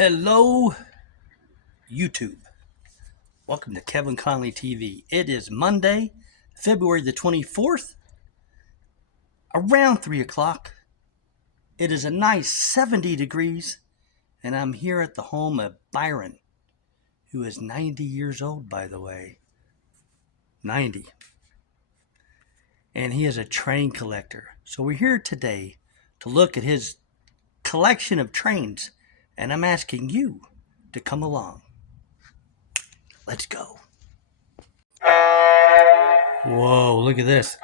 Hello, YouTube. Welcome to Kevin Conley TV. It is Monday, February the 24th, around 3 o'clock. It is a nice 70 degrees, and I'm here at the home of Byron, who is 90 years old, by the way. 90. And he is a train collector. So we're here today to look at his collection of trains, and I'm asking you to come along. Let's go. Whoa, look at this.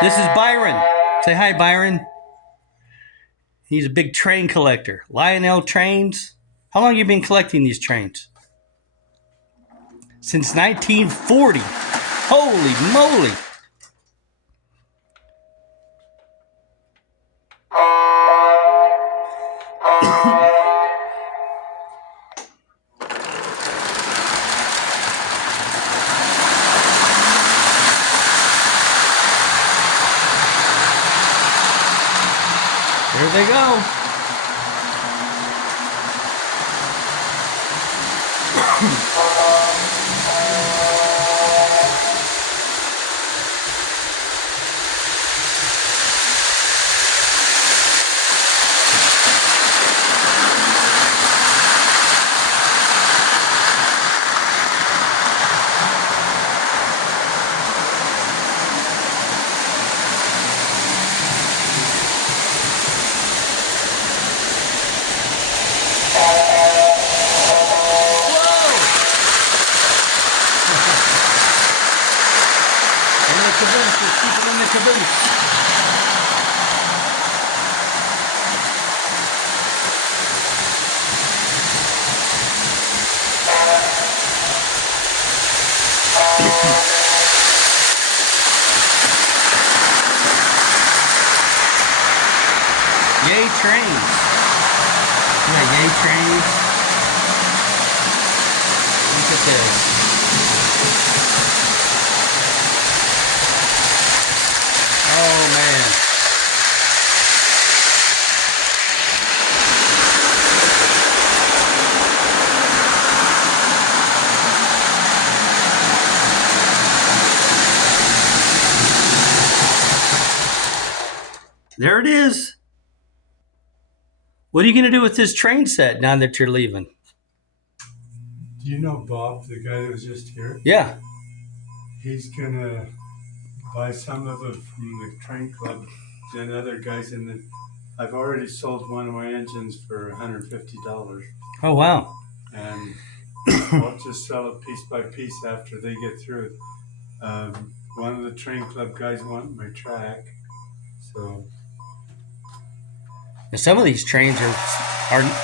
This is Byron. Say hi, Byron. He's a big train collector. Lionel trains. How long have you been collecting these trains? Since 1940. Holy moly. There they go. Keep it in the caboose. Yay trains. Yeah, yay trains. Look at this. Oh man. There it is. What are you going to do with this train set now that you're leaving? Do you know Bob, the guy that was just here? Yeah. He's gonna buy some of it from the train club and other guys in the. I've already sold one of my engines for $150, Oh, wow. and I'll just sell it piece by piece after they get through it. One of the train club guys want my track, so. And some of these trains are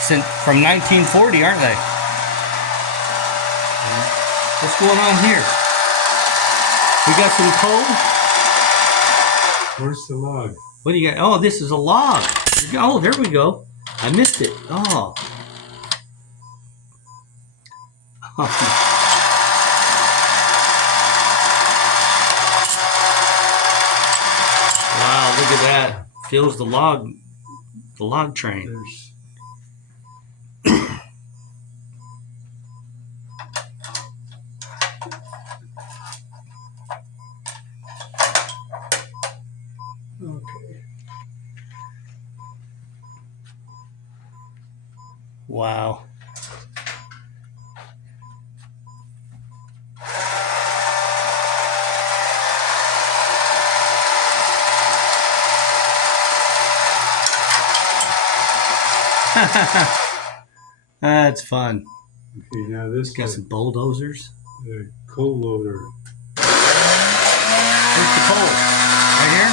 sent from 1940, aren't they? What's going on here? We got some coal. Where's the log? What do you got? Oh, this is a log. Oh, there we go. I missed it. Oh. Wow, look at that. Fills the log train. There's. Okay. Wow. That's fun. Okay, now this Got some bulldozers. the coal loader. Where's the coal? Right here?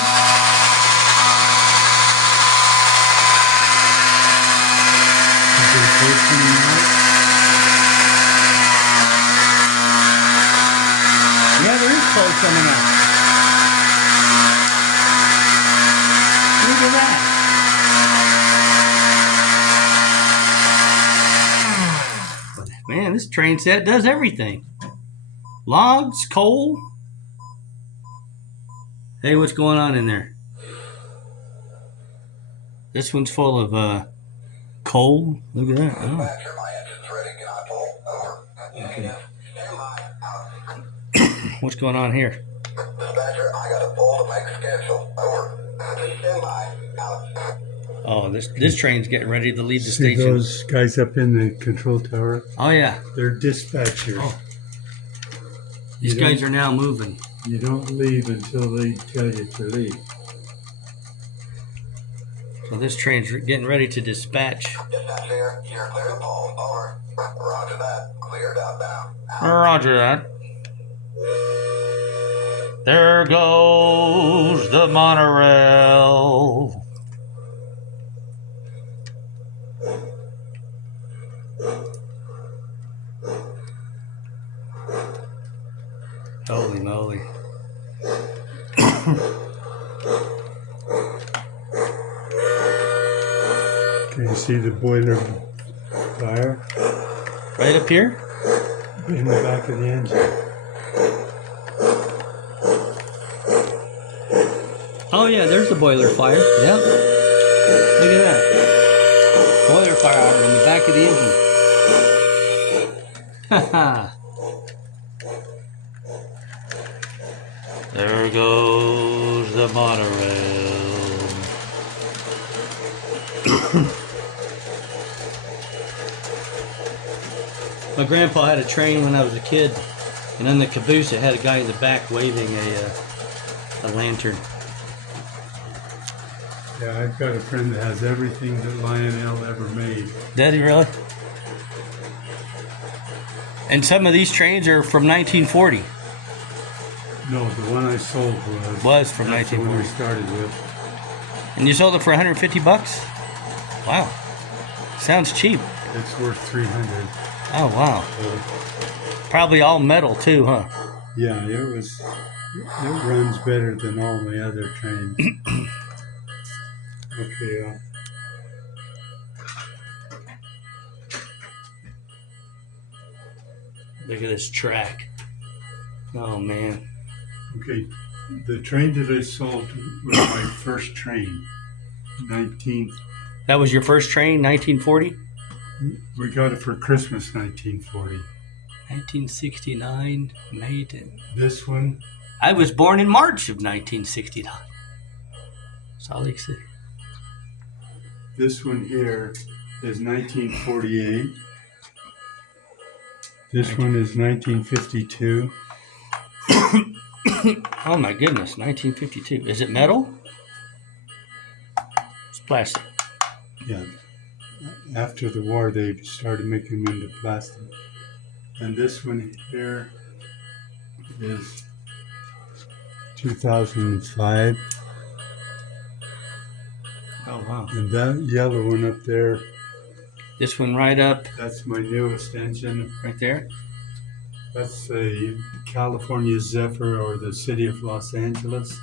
Yeah, there is coal coming out. Look at that. Man, this train set does everything. Logs, coal. Hey, what's going on in there? This one's full of Cold. Look at that. Oh. Dispatcher, my engine's ready. Can I pull? Over. Okay. Stand by. What's going on here? Dispatcher, I got a pull to make schedule. Over. Please stand by. Out. Oh, this train's getting ready to leave the See station. those guys up in the control tower? Oh yeah, They're dispatchers. Oh. These You guys are now moving. You don't leave until they tell you to leave. So this train's getting ready to dispatch. Dispatch here. You're clear to pull. Over. Roger that. Cleared outbound. Roger that. There goes the monorail. Holy moly. Can you see the boiler fire Right up here? in the back of the engine? Oh yeah, there's the boiler fire. Yep. Look at that. Boiler fire in the back of the engine. Haha. There goes the monorail. My grandpa had a train when I was a kid, and on the caboose it had a guy in the back waving a lantern. Yeah, I've got a friend that has everything that Lionel ever made. Did he really? And some of these trains are from 1940. No, the one I sold Was from that's the one we 1940. started with. And you sold it for 150 bucks? Wow. Sounds cheap. It's worth 300. Oh, wow. Probably all metal too, huh? Yeah, it runs better than all my other trains. Okay, Look at this track. Oh, man. okay. The train that I sold was my first train. 19. That was your first train, 1940? We got it for Christmas, 1940. 1969, made in... This one, I was born in March of 1969. Salt Lake City. this one here is 1948. This one is 1952. Oh my goodness, 1952. Is it metal? It's plastic. Yeah. After the war, they started making them into plastic. And this one here is 2005. Oh wow. And that yellow one up there, This one right up, that's my newest engine. right there. That's the California Zephyr, or the city of Los Angeles.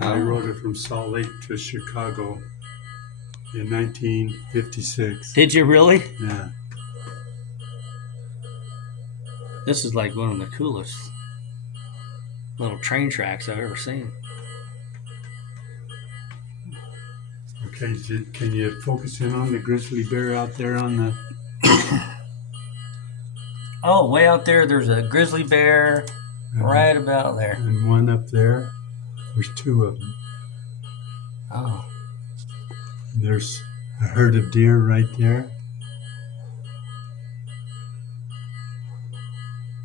I rode it from Salt Lake to Chicago in 1956. Did you really? Yeah. This is like one of the coolest little train tracks I've ever seen. Okay, can you focus in on the grizzly bear out there on the... Oh, way out there, there's a grizzly bear right about there. And one up there. There's two of them. Oh, And there's a herd of deer right there.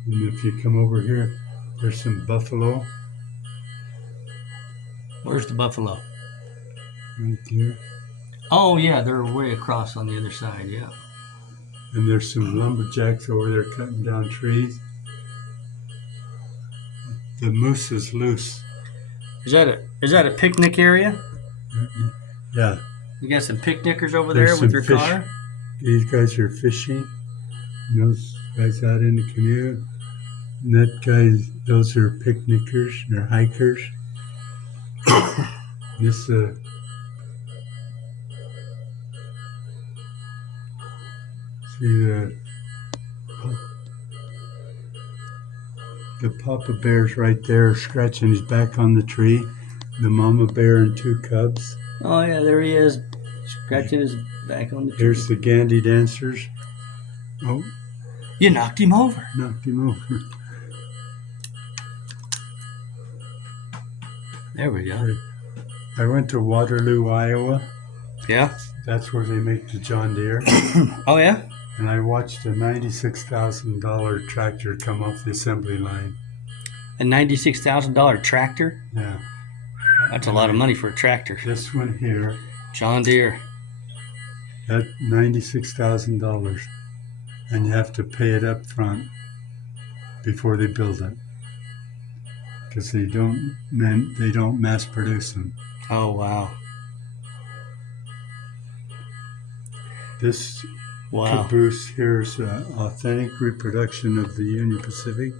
And if you come over here, there's some buffalo where's the buffalo? right there. Oh, yeah, they're way across on the other side, yeah. And there's some lumberjacks over there cutting down trees. The moose is loose. Is that a picnic area? Yeah, You got some picnickers over There's there with some their fish. car? these guys are fishing. And those guys out in the canoe. And that those are picnickers. They're hikers. This see the papa bear's right there scratching his back on the tree. The mama bear and two cubs. Oh, yeah, there he is, scratching his back on the. Here's the Gandhi dancers. Oh, You knocked him over. knocked him over. There we go. I went to Waterloo, Iowa. Yeah. That's where they make the John Deere. Oh yeah. And I watched a $96,000 tractor come off the assembly line. A $96,000 tractor. Yeah. That's a lot of money for a tractor. This one here, John Deere. that $96,000. And you have to pay it up front before they build it. Because they don't mass produce them. Oh wow. This Wow. caboose here is an authentic reproduction of the Union Pacific.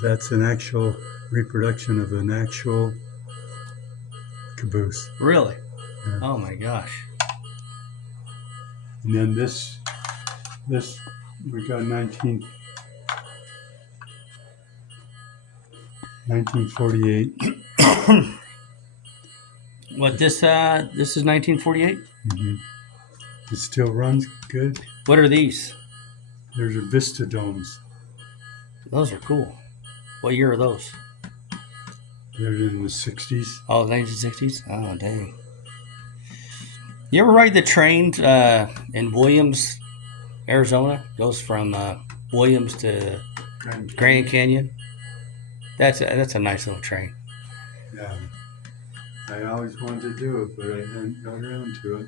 That's an actual reproduction of an actual caboose. Really? Yeah. Oh my gosh. And then this we got 1948. What this is 1948? Mm-hmm. It still runs good. What are these? There's a Vista Domes. Those are cool. What year are those? They're in the 60s. Oh, 1960s? Oh, dang. You ever ride the train in Williams, Arizona? Goes from Williams to Grand Canyon. That's a nice little train. Yeah. I always wanted to do it, but I hadn't got around to it.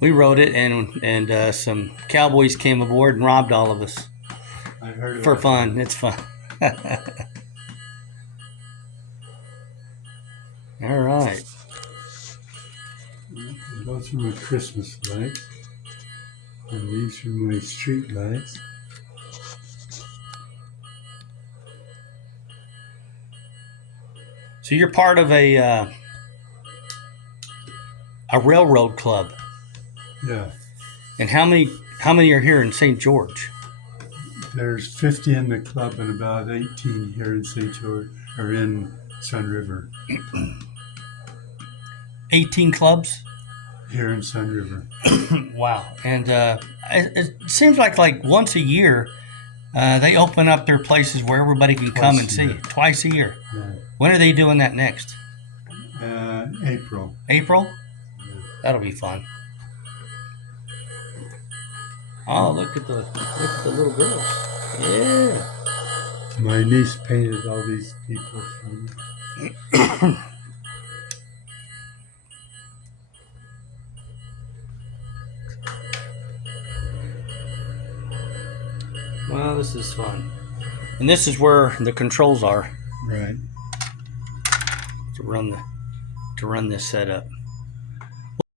We rode it, and some cowboys came aboard and robbed all of us I heard of for it. fun. It's fun. All right. Those are my Christmas lights. And these are my street lights. So you're part of a railroad club, Yeah. and how many are here in St. George? There's 50 in the club and about 18 here in St. George, or in Sun River. 18 clubs. Here in Sun River. Wow. And it seems like once a year they open up their places where everybody can come and Twice a see. year. Twice a year. Yeah. When are they doing that next? April. April? That'll be fun. Oh, look at the little girls. Yeah. My niece painted all these people for me. Well, this is fun. And this is where the controls are Right. to run this setup.